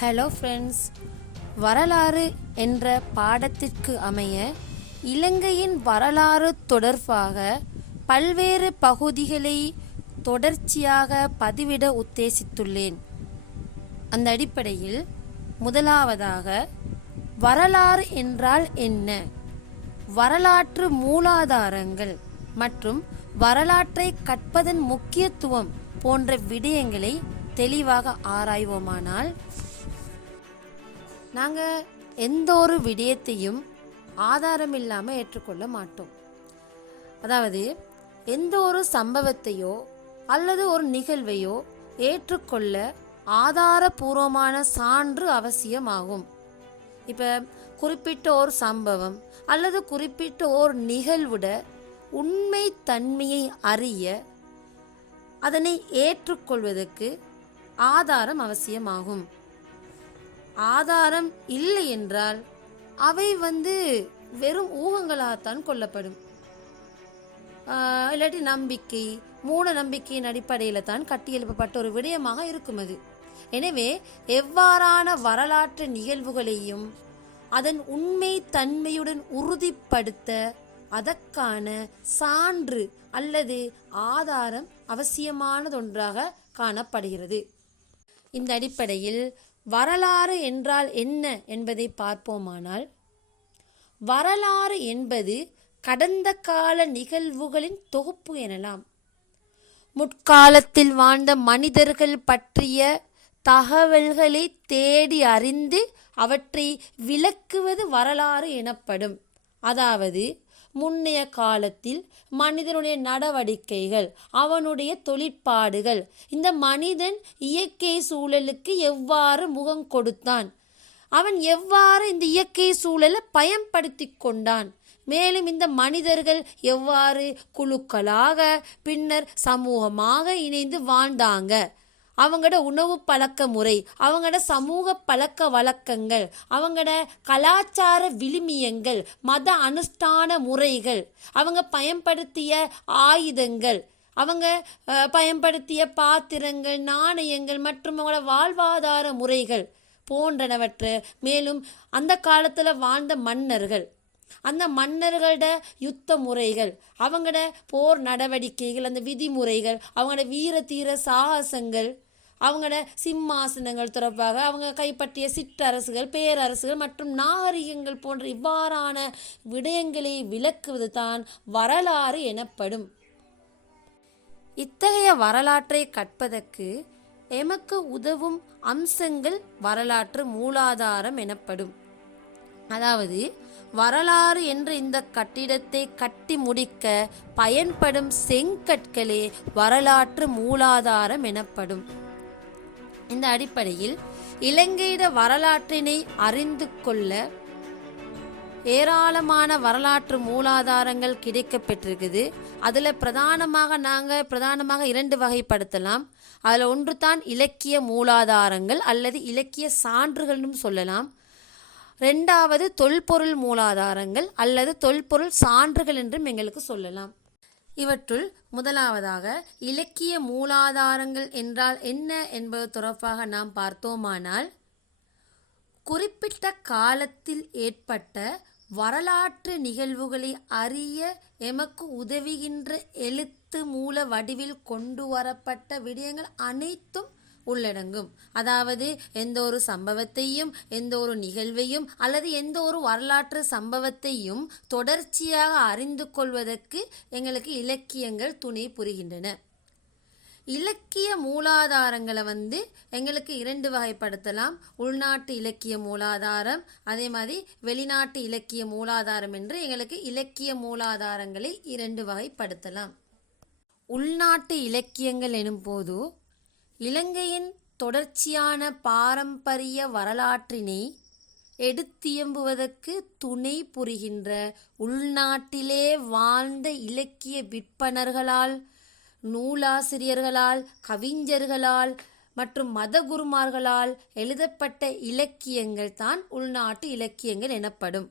Hello friends, வரலாறு என்ற பாடத்திற்கு அமைய இலங்கையின் வரலாறு தொடர்பாக பல்வேறு பகுதிகளை தொடர்ச்சியாக பதிவிட உத்தேசித்துள்ளேன். அந்த அடிப்படையில் முதலாவதாக வரலாறு என்றால் என்ன, வரலாற்று மூலாதாரங்கள் மற்றும் வரலாற்றை கற்பதன் முக்கியத்துவம் போன்ற விடயங்களை தெளிவாக ஆராய்வோமானால், நாங்கள் எந்த ஒரு விடயத்தையும் ஆதாரமில்லாமல் ஏற்றுக்கொள்ள மாட்டோம். அதாவது எந்த ஒரு சம்பவத்தையோ அல்லது ஒரு நிகழ்வையோ ஏற்றுக்கொள்ள ஆதாரபூர்வமான சான்று அவசியமாகும். இப்போ குறிப்பிட்ட ஒரு சம்பவம் அல்லது குறிப்பிட்ட ஒரு நிகழ்வுட உண்மை தன்மையை அறிய அதனை ஏற்றுக்கொள்வதற்கு ஆதாரம் அவசியமாகும். ஆதாரம் இல்லை என்றால் அவை வெறும் ஊகங்களாகத்தான் கொள்ளப்படும். இல்லாட்டி நம்பிக்கை, மூட நம்பிக்கையின் அடிப்படையில் தான் கட்டியெழுப்பப்பட்ட ஒரு விடயமாக இருக்கும் அது. எனவே எவ்வாறான வரலாற்று நிகழ்வுகளையும் அதன் உண்மை தன்மையுடன் உறுதிப்படுத்த அதற்கான சான்று அல்லது ஆதாரம் அவசியமானதொன்றாக காணப்படுகிறது. இந்த அடிப்படையில் வரலாறு என்றால் என்ன என்பதை பார்ப்போமானால், வரலாறு என்பது கடந்த கால நிகழ்வுகளின் தொகுப்பு எனலாம். முற்காலத்தில் வாழ்ந்த மனிதர்கள் பற்றிய தகவல்களை தேடி அறிந்து அவற்றை விளக்குவது வரலாறு எனப்படும். அதாவது முன்னைய காலத்தில் மனிதனுடைய நடவடிக்கைகள், அவனுடைய தொழிற்பாடுகள், இந்த மனிதன் இயற்கை சூழலுக்கு எவ்வாறு முகம் கொடுத்தான், அவன் எவ்வாறு இந்த இயற்கை சூழலை பயன்படுத்தி கொண்டான், மேலும் இந்த மனிதர்கள் எவ்வாறு குழுக்களாக பின்னர் சமூகமாக இணைந்து வாழ்ந்தாங்க, அவங்களோட உணவு பழக்க முறை, அவங்களோட சமூக பழக்க வழக்கங்கள், அவங்களோட கலாச்சார விழுமியங்கள், மத அனுஷ்டான முறைகள், அவங்க பயன்படுத்திய ஆயுதங்கள், அவங்க பயன்படுத்திய பாத்திரங்கள், நாணயங்கள் மற்றும் அவங்களோட வாழ்வாதார முறைகள் போன்றனவற்றை, மேலும் அந்த காலத்தில் வாழ்ந்த மன்னர்கள், அந்த மன்னர்களோட யுத்த முறைகள், அவங்களோட போர் நடவடிக்கைகள், அந்த விதிமுறைகள், அவங்களோட வீர தீர சாகசங்கள், அவங்களோட சிம்மாசனங்கள் தொடர்பாக அவங்க கைப்பற்றிய சிற்றரசுகள், பேரரசுகள் மற்றும் நாகரிகங்கள் போன்ற இவ்வாறான விடயங்களை விளக்குவது தான் வரலாறு எனப்படும். இத்தகைய வரலாற்றை கற்பதற்கு எமக்கு உதவும் அம்சங்கள் வரலாற்று மூலாதாரம் எனப்படும். அதாவது வரலாறு என்ற இந்த கட்டிடத்தை கட்டி முடிக்க பயன்படும் செங்கற்களே வரலாற்று மூலாதாரம் எனப்படும். இந்த அடிப்படையில் இலங்கையிட வரலாற்றினை அறிந்து கொள்ள ஏராளமான வரலாற்று மூலாதாரங்கள் கிடைக்கப்பெற்றிருக்குது. அதில் பிரதானமாக 2 வகைப்படுத்தலாம். அதில் ஒன்று தான் இலக்கிய மூலாதாரங்கள் அல்லது இலக்கிய சான்றுகள்னு சொல்லலாம். 2வது தொல்பொருள் மூலாதாரங்கள் அல்லது தொல்பொருள் சான்றுகள் என்றும் எங்களுக்கு சொல்லலாம். இவற்றுள் முதலாவதாக இலக்கிய மூலாதாரங்கள் என்றால் என்ன என்பது தொடர்பாக நாம் பார்த்தோமானால், குறிப்பிட்ட காலத்தில் ஏற்பட்ட வரலாற்று நிகழ்வுகளை அறிய எமக்கு உதவுகின்ற எழுத்து மூல வடிவில் கொண்டு வரப்பட்ட விடயங்கள் அனைத்தும் உள்ளடங்கும். அதாவது எந்த ஒரு சம்பவத்தையும், எந்த ஒரு நிகழ்வையும் அல்லது எந்த ஒரு வரலாற்று சம்பவத்தையும் தொடர்ச்சியாக அறிந்து கொள்வதற்கு எங்களுக்கு இலக்கியங்கள் துணை புரிகின்றன. இலக்கிய மூலாதாரங்களை எங்களுக்கு 2 வகைப்படுத்தலாம். உள்நாட்டு இலக்கிய மூலாதாரம், அதே மாதிரி வெளிநாட்டு இலக்கிய மூலாதாரம் என்று எங்களுக்கு இலக்கிய மூலாதாரங்களை 2 வகைப்படுத்தலாம். உள்நாட்டு இலக்கியங்கள் எனும் போது இலங்கையின் தொடர்ச்சியான பாரம்பரிய வரலாற்றினை எடுத்தியம்புவதற்கு துணை புரிகின்ற உள்நாட்டிலே வாழ்ந்த இலக்கிய விற்பனர்களால், நூலாசிரியர்களால், கவிஞர்களால் மற்றும் மதகுருமார்களால் எழுதப்பட்ட இலக்கியங்கள் தான் உள்நாட்டு இலக்கியங்கள் எனப்படும்.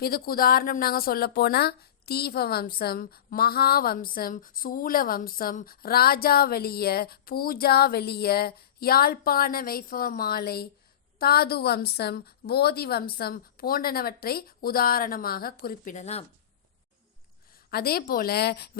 இதுக்கு உதாரணம் நாங்கள் சொல்ல போனால் தீபவம்சம், மகாவம்சம், சூலவம்சம், ராஜாவலிய, பூஜாவலிய, யாழ்ப்பாண வைபவ மாலை, தாது வம்சம், போதி வம்சம் போன்றனவற்றை உதாரணமாக குறிப்பிடலாம். அதே போல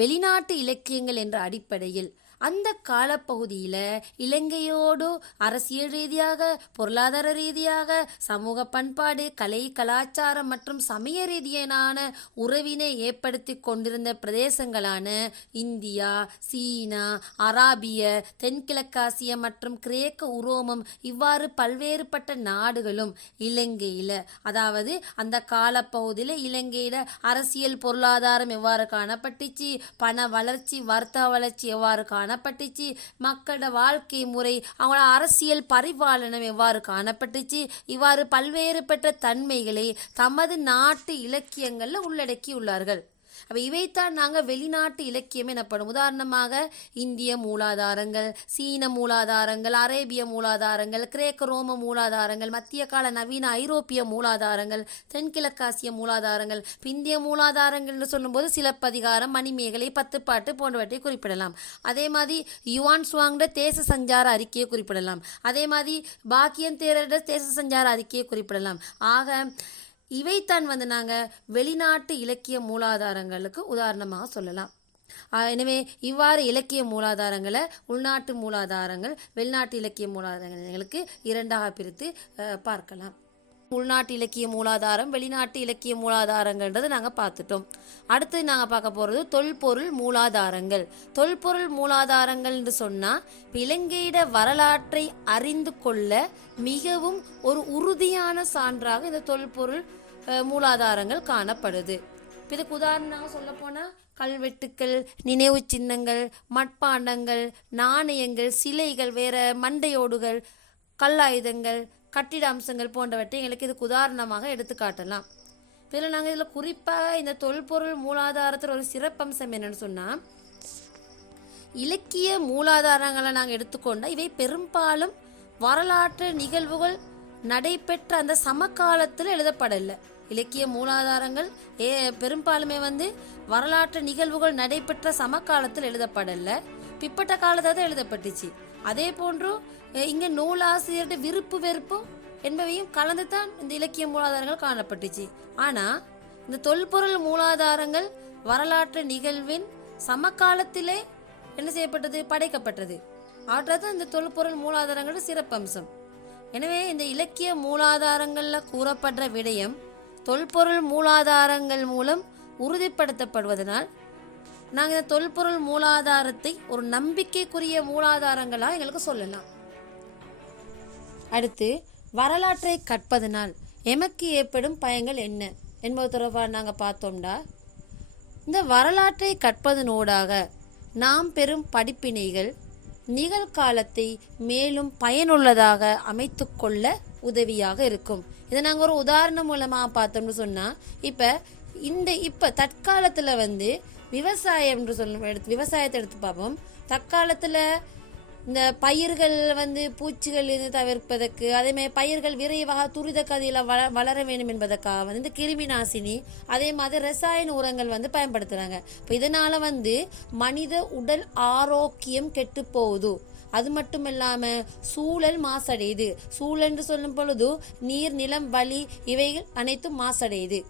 வெளிநாட்டு இலக்கியங்கள் என்ற அடிப்படையில் அந்த காலப்பகுதியில் இலங்கையோடு அரசியல் ரீதியாக, பொருளாதார ரீதியாக, சமூக பண்பாடு, கலை, கலாச்சாரம் மற்றும் சமய ரீதியான உறவினை ஏற்படுத்தி கொண்டிருந்த பிரதேசங்களான இந்தியா, சீனா, அராபிய, தென்கிழக்காசிய மற்றும் கிரேக்க உரோமம் இவ்வாறு பல்வேறுபட்ட நாடுகளும் இலங்கையில், அதாவது அந்த காலப்பகுதியில் இலங்கையில் அரசியல் பொருளாதாரம் எவ்வாறு காணப்பட்டுச்சு, பண வளர்ச்சி, வர்த்தக வளர்ச்சி எவ்வாறு காணப்பட்டுச்சு, மக்களோட வாழ்க்கை முறை, அவங்களோட அரசியல் பரிபாலனம் எவ்வாறு காணப்பட்டுச்சு, இவ்வாறு பல்வேறுபட்ட தன்மைகளை தமது நாட்டு இலக்கியங்களில் உள்ளடக்கியுள்ளார்கள். அப்போ இவைத்தான் நாங்கள் வெளிநாட்டு இலக்கியம் எனப்படும். உதாரணமாக இந்திய மூலாதாரங்கள், சீன மூலாதாரங்கள், அரேபிய மூலாதாரங்கள், கிரேக்க ரோம மூலாதாரங்கள், மத்திய கால நவீன ஐரோப்பிய மூலாதாரங்கள், தென்கிழக்காசிய மூலாதாரங்கள். இந்திய மூலாதாரங்கள் என்று சொல்லும்போது சிலப்பதிகாரம், மணிமேகலை, பத்துப்பாட்டு போன்றவற்றை குறிப்பிடலாம். அதே மாதிரி யுவான் சுவாங்கோட தேச சஞ்சார அறிக்கையை குறிப்பிடலாம். அதே மாதிரி பாக்கியன் தேரரோட தேச சஞ்சார அறிக்கையை குறிப்பிடலாம். ஆக இவைத்தான் நாங்கள் வெளிநாட்டு இலக்கிய மூலாதாரங்களுக்கு உதாரணமாக சொல்லலாம். எனவே இவ்வாறு இலக்கிய மூலாதாரங்களை உள்நாட்டு மூலாதாரங்கள், வெளிநாட்டு இலக்கிய மூலாதாரங்களுக்கு இரண்டாக பிரித்து பார்க்கலாம். உள்நாட்டு இலக்கிய மூலாதாரம், வெளிநாட்டு இலக்கிய மூலாதாரங்கள்ன்றது நாங்கள் பார்த்துட்டோம். அடுத்து நாங்கள் பார்க்க போகிறது தொல்பொருள் மூலாதாரங்கள். தொல்பொருள் மூலாதாரங்கள் என்று சொன்னால் இலங்கையிட வரலாற்றை அறிந்து கொள்ள மிகவும் ஒரு உறுதியான சான்றாக இந்த தொல்பொருள் மூலாதாரங்கள் காணப்படுது. இதுக்கு உதாரணமாக சொல்ல போனால் கல்வெட்டுக்கள், நினைவு சின்னங்கள், மட்பாண்டங்கள், நாணயங்கள், சிலைகள், வேற மண்டையோடுகள், கல்லாயுதங்கள், கட்டிட அம்சங்கள் போன்றவற்றை எங்களுக்கு இதுக்கு உதாரணமாக எடுத்து காட்டலாம். இதில் நாங்கள் இதில் குறிப்பாக இந்த தொல்பொருள் மூலாதாரத்தில் ஒரு சிறப்பம்சம் என்னன்னு சொன்னால், இலக்கிய மூலாதாரங்களை நாங்கள் எடுத்துக்கொண்டால் இவை பெரும்பாலும் வரலாற்று நிகழ்வுகள் நடைபெற்ற அந்த சமகாலத்தில் எழுதப்படலை. இலக்கிய மூலாதாரங்கள் பெரும்பாலுமே வரலாற்று நிகழ்வுகள் நடைபெற்ற சமகாலத்தில் எழுதப்படலை, பிற்பட்ட காலத்தில் தான் எழுதப்பட்டுச்சு. அதே போன்று இங்கே நூலாசிரியருடைய விருப்பு வெறுப்பும் என்பவையும் கலந்து தான் இந்த இலக்கிய மூலாதாரங்கள் காணப்பட்டுச்சு. ஆனால் இந்த தொல்பொருள் மூலாதாரங்கள் வரலாற்று நிகழ்வின் சமகாலத்திலே என்ன செய்யப்பட்டது, படைக்கப்பட்டது. ஆற்றதான் இந்த தொல்பொருள் மூலாதாரங்களோட சிறப்பம்சம். எனவே இந்த இலக்கிய மூலாதாரங்களில் கூறப்படுற விடயம் தொல்பொருள் மூலாதாரங்கள் மூலம் உறுதிப்படுத்தப்படுவதனால் நாங்கள் இந்த தொல்பொருள் மூலாதாரத்தை ஒரு நம்பிக்கைக்குரிய மூலாதாரங்களாக எங்களுக்கு சொல்லலாம். அடுத்து வரலாற்றை கற்பதனால் எமக்கு ஏற்படும் பயன்கள் என்ன என்பது தொடர்பாக நாங்கள் பார்த்தோம்னா, இந்த வரலாற்றை கற்பதனூடாக நாம் பெறும் படிப்பினைகள் நிகழ்காலத்தை மேலும் பயனுள்ளதாக அமைத்து கொள்ள உதவியாக இருக்கும். இதை நாங்கள் ஒரு உதாரணம் மூலமாக பார்த்தோம்னு சொன்னால், இப்போ தற்காலத்தில் விவசாயம் விவசாயத்தை எடுத்து பார்ப்போம். தற்காலத்தில் இந்த பயிர்கள் பூச்சிகள் தவிர்ப்பதற்கு, அதேமாதிரி பயிர்கள் விரைவாக துரித கதியில் வளர வேண்டும் என்பதற்காக இந்த கிருமி நாசினி, அதே மாதிரி ரசாயன உரங்கள் பயன்படுத்துகிறாங்க. இப்போ இதனால் மனித உடல் ஆரோக்கியம் கெட்டு போகுது. அது மட்டும் இல்லாமல் சூழல் மாசடையுது. சூழல் சொல்லும் பொழுது நீர், நிலம், வளி இவைகள் அனைத்தும் மாசடையுது.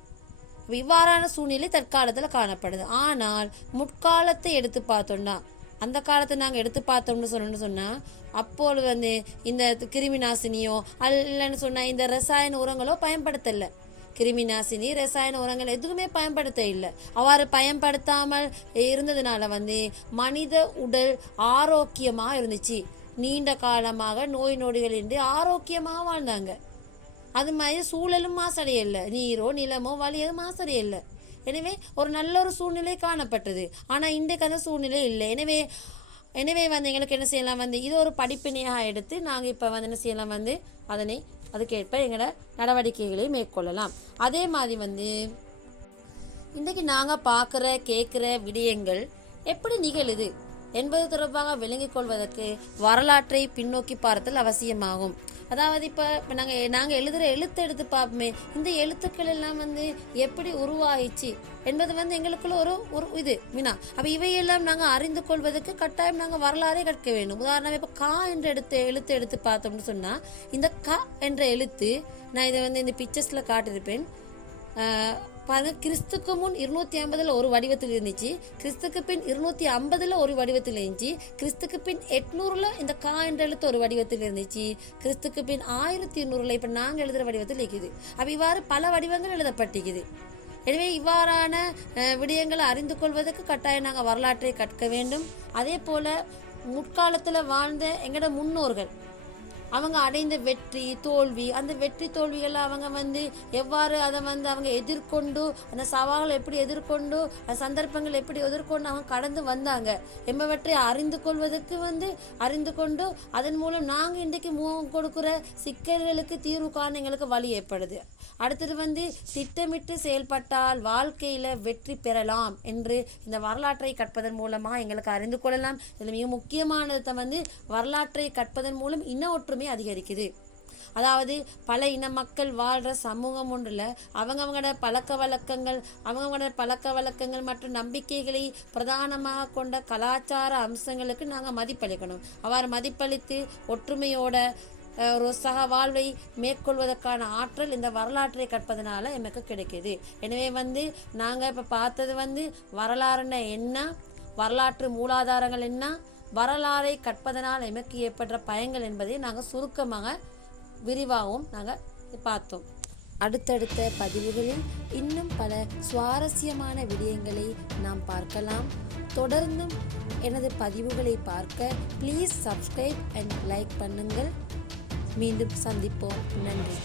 இவ்வாறான சூழ்நிலை தற்காலத்தில் காணப்படுது. ஆனால் முற்காலத்தை எடுத்து பார்த்தோம்னா, அந்த காலத்தை நாங்கள் எடுத்து பார்த்தோம்னு சொன்னால் அப்பொழுது இந்த கிருமி நாசினியோ அல்லன்னு சொன்னால் இந்த ரசாயன உரங்களோ பயன்படுத்தலை. கிருமி நாசினி, ரசாயன உரங்கள் எதுவுமே பயன்படுத்த இல்லை. அவ்வாறு பயன்படுத்தாமல் இருந்ததுனால மனித உடல் ஆரோக்கியமாக இருந்துச்சு. நீண்ட காலமாக நோய் நொடிகளின்றி ஆரோக்கியமாக வாழ்ந்தாங்க. அது மாதிரி சூழலும் மாசடையலை, நீரோ நிலமோ வழியோ மாசடையலை. எனவே ஒரு நல்ல ஒரு சூழ்நிலை காணப்பட்டது. ஆனால் இன்றைக்கு அந்த சூழ்நிலை இல்லை. எனவே எங்களுக்கு என்ன செய்யலாம், இது ஒரு படிப்பினையாக எடுத்து நாங்கள் இப்போ என்ன செய்யலாம், அதனை அதுக்கேற்ப எங்களோட நடவடிக்கைகளை மேற்கொள்ளலாம். அதே மாதிரி இன்றைக்கு நாங்கள் பார்க்குற கேட்குற விடயங்கள் எப்படி நிகழுது, என்பது தொடர்பாக விளங்கிக் கொள்வதற்கு வரலாற்றை பின்னோக்கி பார்த்தல் அவசியமாகும். அதாவது இப்போ நாங்கள் எழுதுகிற எழுத்து எடுத்து பார்ப்போமே, இந்த எழுத்துக்கள் எல்லாம் எப்படி உருவாயிச்சு என்பது எங்களுக்குள்ள ஒரு இது வினா. அப்போ இவையெல்லாம் நாங்கள் அறிந்து கொள்வதற்கு கட்டாயம் நாங்கள் வரலாறே கற்க வேண்டும். உதாரணம் இப்போ கா என்ற எழுத்து எடுத்து பார்த்தோம்னு சொன்னால், இந்த க என்ற எழுத்து நான் இதை இந்த பிக்சர்ஸில் காட்டியிருப்பேன் பாருங்க. கிறிஸ்துக்கு முன் 250 ஒரு வடிவத்தில் இருந்துச்சு, கிறிஸ்துக்கு பின் 250 ஒரு வடிவத்தில் இருந்துச்சு, கிறிஸ்துக்கு பின் 800 இந்த கா என்ற எழுத்து ஒரு வடிவத்தில் இருந்துச்சு, கிறிஸ்துக்கு பின் 1200 இப்போ நாங்கள் எழுதுகிற வடிவத்தில் இருக்குது. அப்போ இவ்வாறு பல வடிவங்கள் எழுதப்பட்டிருக்குது. எனவே இவ்வாறான விடயங்களை அறிந்து கொள்வதற்கு கட்டாயம் நாங்கள் வரலாற்றை கற்க வேண்டும். அதே போல் முற்காலத்தில் வாழ்ந்த எங்களோட முன்னோர்கள் அவங்க அடைந்த வெற்றி தோல்வி, அந்த வெற்றி தோல்விகளை அவங்க எவ்வாறு அதை அவங்க எதிர்கொண்டு, அந்த சவால்களை எப்படி எதிர்கொண்டு, அந்த சந்தர்ப்பங்கள் எப்படி எதிர்கொண்டு அவங்க கடந்து வந்தாங்க என்பவற்றை அறிந்து கொள்வதற்கு அறிந்து கொண்டு அதன் மூலம் நாங்கள் இன்றைக்கு கொடுக்குற சிக்கல்களுக்கு தீர்வு காண எங்களுக்கு வழி ஏற்படுது. அடுத்தது திட்டமிட்டு செயல்பட்டால் வாழ்க்கையில் வெற்றி பெறலாம் என்று இந்த வரலாற்றை கற்பதன் மூலமாக எங்களுக்கு அறிந்து கொள்ளலாம். இதில் மிக முக்கியமானதை வரலாற்றை கற்பதன் மூலம் இன ஒற்றுமை அதிகரிக்குது. அதாவது பல இன மக்கள் வாழ்கிற சமூகம் ஒன்றில் அவங்கவங்களோட பழக்க வழக்கங்கள் மற்றும் நம்பிக்கைகளை பிரதானமாக கொண்ட கலாச்சார அம்சங்களுக்கு நாங்கள் மதிப்பளிக்கணும். அவ்வாறு மதிப்பளித்து ஒற்றுமையோட ஒரு சக வாழ்வை மேற்கொள்வதற்கான ஆற்றல் இந்த வரலாற்றை கற்பதனால எமக்கு கிடைக்கிது. எனவே நாங்கள் இப்போ பார்த்தது வரலாறுன்னா என்ன, வரலாற்று மூலாதாரங்கள் என்ன, வரலாறை கற்பதனால் எமக்கு ஏற்படுற பயன்கள் என்பதை நாங்கள் சுருக்கமாக விரிவாகவும் நாங்கள் பார்த்தோம். அடுத்தடுத்த பதிவுகளில் இன்னும் பல சுவாரஸ்யமான விடயங்களை நாம் பார்க்கலாம். தொடர்ந்தும் எனது பதிவுகளை பார்க்க ப்ளீஸ் சப்ஸ்கிரைப் அண்ட் லைக் பண்ணுங்கள். மீண்டும் சந்திப்போம். நன்றி.